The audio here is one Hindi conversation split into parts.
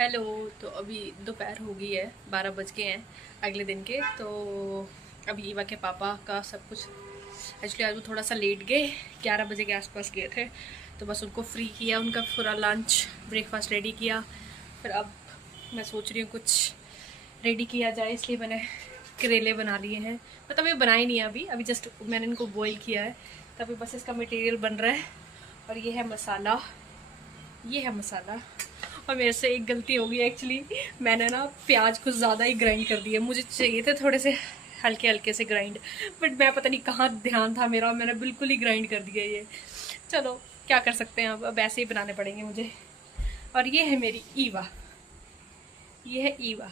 हेलो। तो अभी दोपहर हो गई है, 12 बज गए हैं अगले दिन के। तो अभी ईवा के पापा का सब कुछ एक्चुअली आज वो थोड़ा सा लेट गए, 11 बजे के आसपास गए थे। तो बस उनको फ्री किया, उनका पूरा लंच ब्रेकफास्ट रेडी किया। फिर अब मैं सोच रही हूँ कुछ रेडी किया जाए, इसलिए मैंने करेले बना लिए हैं। मतलब ये बनाए नहीं है अभी जस्ट मैंने इनको बॉईल किया है। तभी बस इसका मटेरियल बन रहा है। और ये है मसाला, ये है मसाला। और मेरे से एक गलती हो गई एक्चुअली, मैंने ना प्याज कुछ ज़्यादा ही ग्राइंड कर दिया। मुझे चाहिए थे थोड़े से हल्के हल्के से ग्राइंड, बट मैं पता नहीं कहाँ ध्यान था मेरा, मैंने बिल्कुल ही ग्राइंड कर दिया ये। चलो क्या कर सकते हैं, अब ऐसे ही बनाने पड़ेंगे मुझे। और ये है मेरी ईवा, ये है ईवा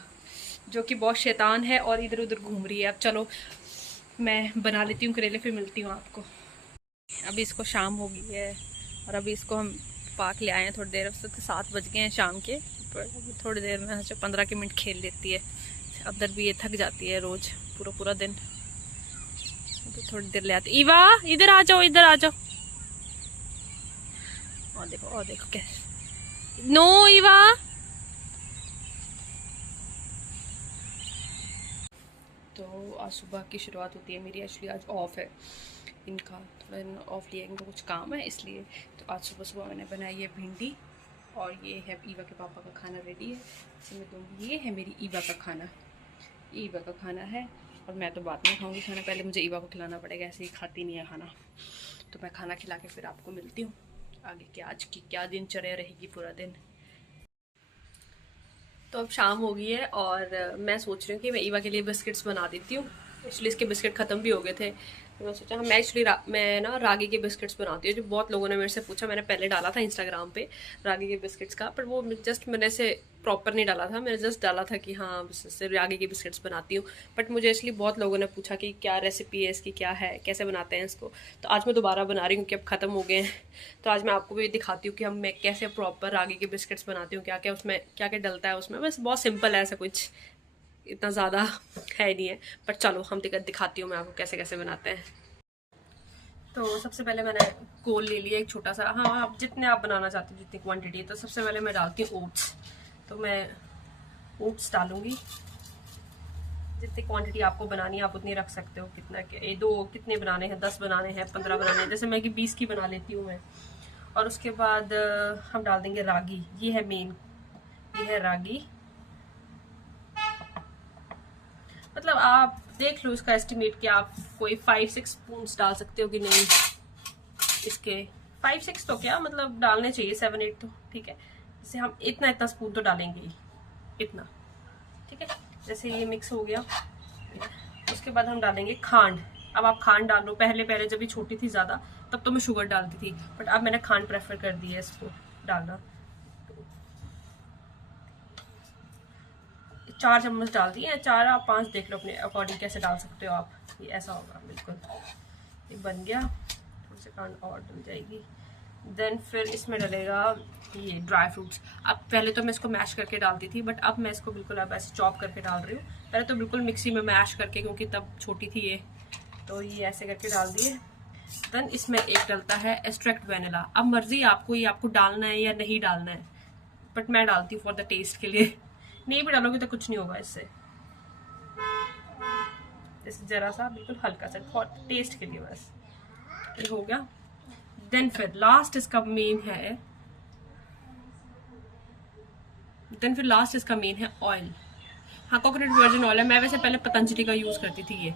जो कि बहुत शैतान है और इधर उधर घूम रही है। अब चलो मैं बना लेती हूँ करेले, फिर मिलती हूँ आपको। अभी इसको शाम हो गई है और अभी इसको हम पार्क ले आए हैं थोड़ी देर। अब तक 7 बज गए हैं शाम के, पर थोड़ी देर में 15 के मिनट खेल लेती है। अंदर भी ये थक जाती है रोज पूरा पूरा दिन, तो थोड़ी देर ले आती। ईवा इधर आ जाओ, इधर आ जाओ। और देखो कैसे, नो ईवा। तो आज सुबह की शुरुआत होती है मेरी। एक्चुअली आज ऑफ है इनका, थोड़ा ऑफ लिया, इनको कुछ काम है इसलिए। तो आज सुबह सुबह मैंने बनाई है भिंडी, और ये है ईवा के पापा का खाना रेडी है, इसे मैं दूँगी। ये है मेरी ईवा का खाना, ईवा का खाना है। और मैं तो बाद में खाऊंगी खाना, पहले मुझे ईवा को खिलाना पड़ेगा, ऐसे ही खाती नहीं है खाना। तो मैं खाना खिला के फिर आपको मिलती हूँ आगे कि आज की क्या दिनचर्या रहेगी पूरा दिन। तो अब शाम हो गई है और मैं सोच रही हूँ कि मैं ईवा के लिए बिस्किट्स बना देती हूँ। एक्चुअली इसके बिस्किट ख़त्म भी हो गए थे, तो मैं सोचा मैं एक्चुअली मैं ना रागी के बिस्किट्स बनाती हूँ। जो बहुत लोगों ने मेरे से पूछा, मैंने पहले डाला था इंस्टाग्राम पे रागी के बिस्किट्स का, पर वो जस्ट मैंने से प्रॉपर नहीं डाला था। मैंने जस्ट डाला था कि हाँ इससे रागी के बिस्किट्स बनाती हूँ। बट मुझे इसलिए बहुत लोगों ने पूछा कि क्या रेसिपी है इसकी, क्या है, कैसे बनाते हैं इसको। तो आज मैं दोबारा बना रही हूँ कि अब ख़त्म हो गए हैं। तो आज मैं आपको भी दिखाती हूँ कि मैं कैसे प्रॉपर रागी के बिस्किट्स बनाती हूँ, क्या क्या उसमें क्या क्या डलता है उसमें। बस बहुत सिंपल है, ऐसा कुछ इतना ज़्यादा है नहीं है। पर चलो हम दिखाती हूँ मैं आपको कैसे कैसे बनाते हैं। तो सबसे पहले मैंने कोल ले लिया एक छोटा सा, हाँ आप जितने आप बनाना चाहते हो जितनी क्वांटिटी है। तो सबसे पहले मैं डालती हूँ ओट्स। तो मैं ओट्स डालूंगी, जितनी क्वांटिटी आपको बनानी है आप उतनी रख सकते हो। कितना के दो कितने बनाने हैं, 10 बनाने हैं, 15 बनाने हैं, जैसे मैं कि 20 की बना लेती हूँ मैं। और उसके बाद हम डाल देंगे रागी, ये है मेन, ये है रागी। मतलब आप देख लो इसका एस्टिमेट कि आप कोई 5-6 स्पून डाल सकते हो कि नहीं। इसके 5-6 तो क्या मतलब डालने चाहिए, 7-8 तो ठीक है। जैसे हम इतना स्पून तो डालेंगे ही, इतना ठीक है। जैसे ये मिक्स हो गया, उसके बाद हम डालेंगे खांड। अब आप खांड डाल लो, पहले पहले जब ये छोटी थी ज़्यादा तब तो मैं शुगर डालती थी, बट अब मैंने खांड प्रेफर कर दी है इसको डालना। 4 चम्मच डाल दिए, 4 आप 5 देख लो अपने अकॉर्डिंग कैसे डाल सकते हो आप। ये ऐसा होगा बिल्कुल, ये बन गया। थोड़ी सी खांड और डल जाएगी। देन फिर इसमें डलेगा ये ड्राई फ्रूट्स। अब पहले तो मैं इसको मैश करके डालती थी, बट अब मैं इसको बिल्कुल अब ऐसे चॉप करके डाल रही हूँ। पहले तो बिल्कुल मिक्सी में मैश करके, क्योंकि तब छोटी थी ये, तो ये ऐसे करके डाल दिए। देन इसमें एक डलता है एक्सट्रैक्ट वेनिला। अब मर्जी आपको, ये आपको डालना है या नहीं डालना है, बट मैं डालती हूँ फॉर द टेस्ट के लिए। नहीं भी डालोगे तो कुछ नहीं होगा इससे, जैसे जरा सा बिल्कुल हल्का सा फॉर टेस्ट के लिए बस। ये हो गया। देन फिर लास्ट इसका मेन है, ऑयल। हाँ कोकोनट वर्जिन ऑयल है। मैं वैसे पहले पतंजलि का यूज़ करती थी ये,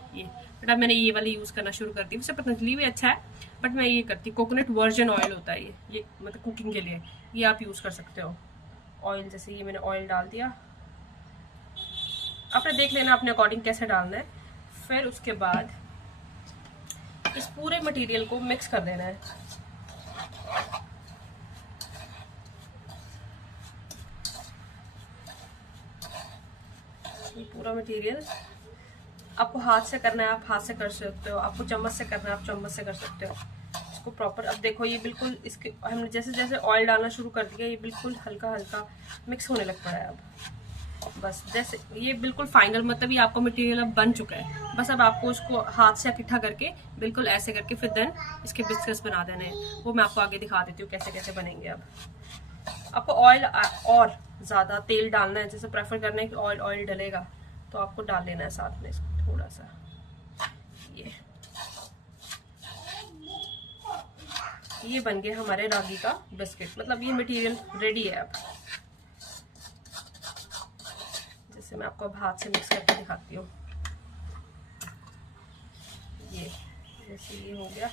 बट अब मैंने ये वाली यूज़ करना शुरू कर दी। वैसे पतंजलि भी अच्छा है, बट मैं ये करती, कोकोनट वर्जिन ऑयल होता है ये मतलब कुकिंग के लिए, ये आप यूज़ कर सकते हो। ऑयल जैसे ये मैंने ऑयल डाल दिया, आपने देख लेना अपने अकॉर्डिंग कैसे डालना है। फिर उसके बाद इस पूरे मटेरियल को मिक्स कर देना है। ये पूरा मटेरियल आपको हाथ से करना है, आप हाथ से कर सकते हो। आपको चम्मच से करना है, आप चम्मच से कर सकते हो इसको प्रॉपर। अब देखो ये बिल्कुल, इसके हमने जैसे जैसे ऑयल डालना शुरू कर दिया, ये बिल्कुल हल्का हल्का मिक्स होने लग पड़ा है। अब बस जैसे ये बिल्कुल फाइनल, मतलब ये आपका मटेरियल अब बन चुका है। बस अब आपको उसको हाथ से इकट्ठा करके बिल्कुल ऐसे करके फिर देन इसके बिस्किट्स बना देने हैं। वो मैं आपको आगे दिखा देती हूँ कैसे कैसे बनेंगे। अब आपको ऑयल और ज़्यादा तेल डालना है, जैसे प्रेफर करना है कि ऑयल ऑयल डलेगा, तो आपको डाल लेना है साथ में इसको थोड़ा सा। ये बन गए हमारे रागी का बिस्किट, मतलब ये मटेरियल रेडी है अब। जैसे मैं आपको अब हाथ से मिक्स करके दिखाती हूँ। ये जैसे ये हो गया।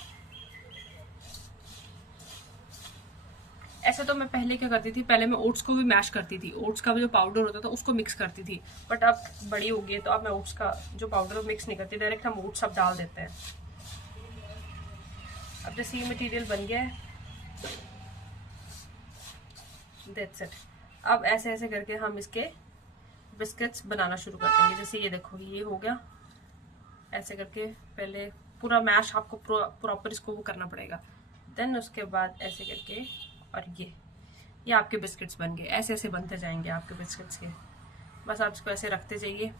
ऐसे तो मैं पहले क्या करती थी, पहले मैं ओट्स को भी मैश करती थी, ओट्स का जो पाउडर होता था उसको मिक्स करती थी, बट अब बड़ी हो गई है तो अब मैं ओट्स का जो पाउडर मिक्स नहीं करती, डायरेक्ट हम ओट्स सब डाल देते हैं। अब जैसे ये मटेरियल बन गया है, दैट्स इट। अब ऐसे ऐसे करके हम इसके बिस्किट्स बनाना शुरू कर देंगे। जैसे ये देखो ये हो गया, ऐसे करके पहले पूरा मैश आपको प्रॉपर इसको वो करना पड़ेगा, देन उसके बाद ऐसे करके, और ये आपके बिस्किट्स बन गए। ऐसे ऐसे बनते जाएंगे आपके बिस्किट्स के, बस आप इसको ऐसे रखते जाइए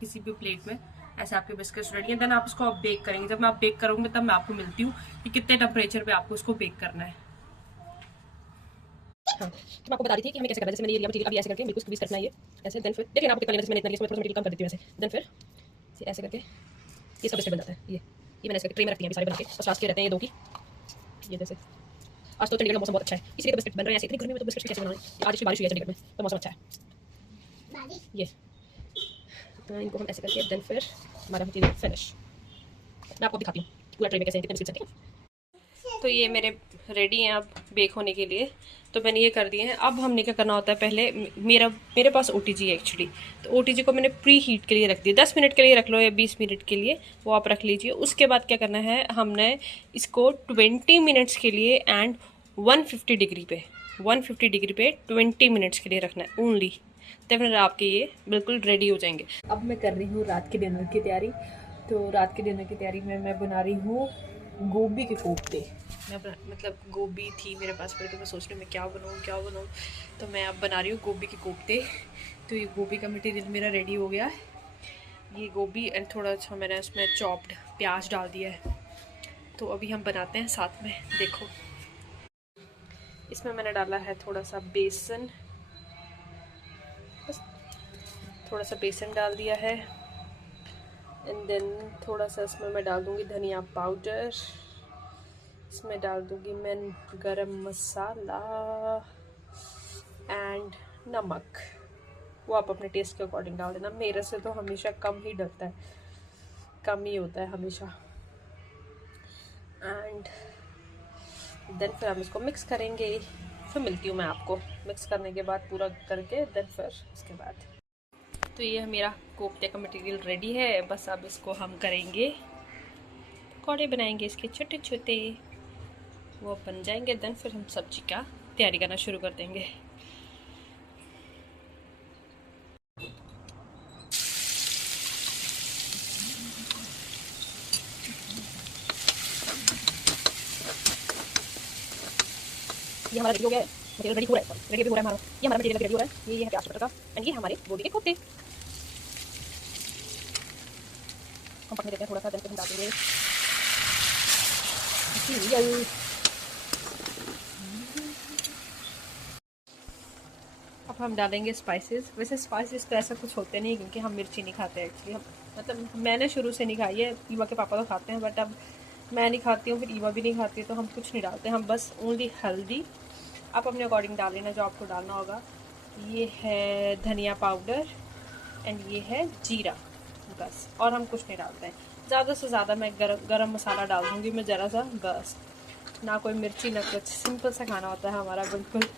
किसी भी प्लेट में। ऐसे आपके बिस्किट्स रेडी हैं। देन आप इसको बेक करेंगे। जब मैं आप बेक करूँगी तब मैं आपको मिलती हूँ कि कितने टेम्परेचर पे आपको इसको बेक करना है। हाँ, तो मैं आपको बता रही थी कि हमें कैसे करना है। जैसे मैंने ये लिया मटेरियल, अभी ऐसे करके बिल्कुल स्क्वीज करना है ये ऐसे, देन फिर देखिए आपको कितना लेना है। मैंने इतना लिया, इसमें थोड़ा मटेरियल कम कर देती हूँ ऐसे, देन फिर ऐसे करके ये सब बिस्किट बन जाता है। ये मैंने ऐसे ट्रे में रखती है सारे बना के, बस लास्ट के रहते हैं ये दो की। ये जैसे आज तो चंडीगढ़ का मौसम बहुत अच्छा है, इसलिए तो बिस्किट बन रहे हैं ऐसे। इतनी गर्मी में तो बिस्किट कैसे बनाएं। आज इसकी बारिश हुई है चंडीगढ़ में, तो मौसम अच्छा है। ये तो इनको हम ऐसे करके, देन फिर हमारा मटेरियल फिनिश। मैं आपको दिखाती हूँ पूरा ट्रे में कैसे कितने बिस्किट हैं। तो ये मेरे रेडी हैं अब बेक होने के लिए, तो मैंने ये कर दिए हैं। अब हमने क्या करना होता है, पहले मेरे पास OTG है एक्चुअली, तो OTG को मैंने प्री हीट के लिए रख दिया। 10 मिनट के लिए रख लो या 20 मिनट के लिए, वो आप रख लीजिए। उसके बाद क्या करना है, हमने इसको 20 मिनट्स के लिए एंड 150 डिग्री पे 20 मिनट्स के लिए रखना है ओनली, तो फिर आपके ये बिल्कुल रेडी हो जाएंगे। अब मैं कर रही हूँ रात के डिनर की तैयारी। तो रात के डिनर की तैयारी में मैं बना रही हूँ गोभी के कोफ्ते। मतलब गोभी थी मेरे पास पहले, तो मैं सोच रही हूँ मैं क्या बनाऊँ, तो मैं अब बना रही हूँ गोभी के कोफ्ते। तो ये गोभी का मटेरियल मेरा रेडी हो गया है। ये गोभी एंड थोड़ा सा मैंने उसमें चॉप्ड प्याज डाल दिया है। तो अभी हम बनाते हैं साथ में, देखो। इसमें मैंने डाला है थोड़ा सा बेसन, बस थोड़ा सा बेसन डाल दिया है। एंड देन थोड़ा सा इसमें मैं डाल दूँगी धनिया पाउडर, इसमें डाल दूँगी मैं गरम मसाला एंड नमक। वो आप अपने टेस्ट के अकॉर्डिंग डाल देना। मेरे से तो हमेशा कम ही डलता है, कम ही होता है हमेशा। एंड देन फिर हम इसको मिक्स करेंगे। फिर मिलती हूँ मैं आपको मिक्स करने के बाद पूरा करके, देन फिर उसके बाद। तो ये मेरा कोफ्ते का मटेरियल रेडी है। बस अब इसको हम करेंगे, पकौड़े बनाएंगे इसके छोटे छोटे, वो बन जाएंगे। देन फिर हम सब्जी का तैयारी करना शुरू कर देंगे। ये हमारा रेडी हो गया है, मटेरियल रेडी हो रहा है, रेडी भी हो रहा है हमारा। ये हमारा मटेरियल रेडी हो रहा है। ये है प्याज टमाटर का, एंड ये हमारे गोभी के कोफ्ते। हम पकने देते हैं थोड़ा सा, देन फिर हम डाल देंगे मटेरियल। अब हम डालेंगे स्पाइसेस। वैसे स्पाइसेस तो ऐसा कुछ होते नहीं, क्योंकि हम मिर्ची नहीं खाते एक्चुअली। हम मतलब मैंने शुरू से नहीं खाई है, ईवा के पापा तो खाते हैं, बट अब मैं नहीं खाती हूँ, फिर ईवा भी नहीं खाती है, तो हम कुछ नहीं डालते। हम बस ओनली हल्दी आप अपने अकॉर्डिंग डाल लेना जो आपको डालना होगा। ये है धनिया पाउडर एंड ये है जीरा, बस। और हम कुछ नहीं डालते हैं। ज़्यादा से ज़्यादा मैं गरम मसाला डाल दूँगी मैं ज़रा सा, बस। ना कोई मिर्ची ना कुछ, सिंपल सा खाना होता है हमारा, बिल्कुल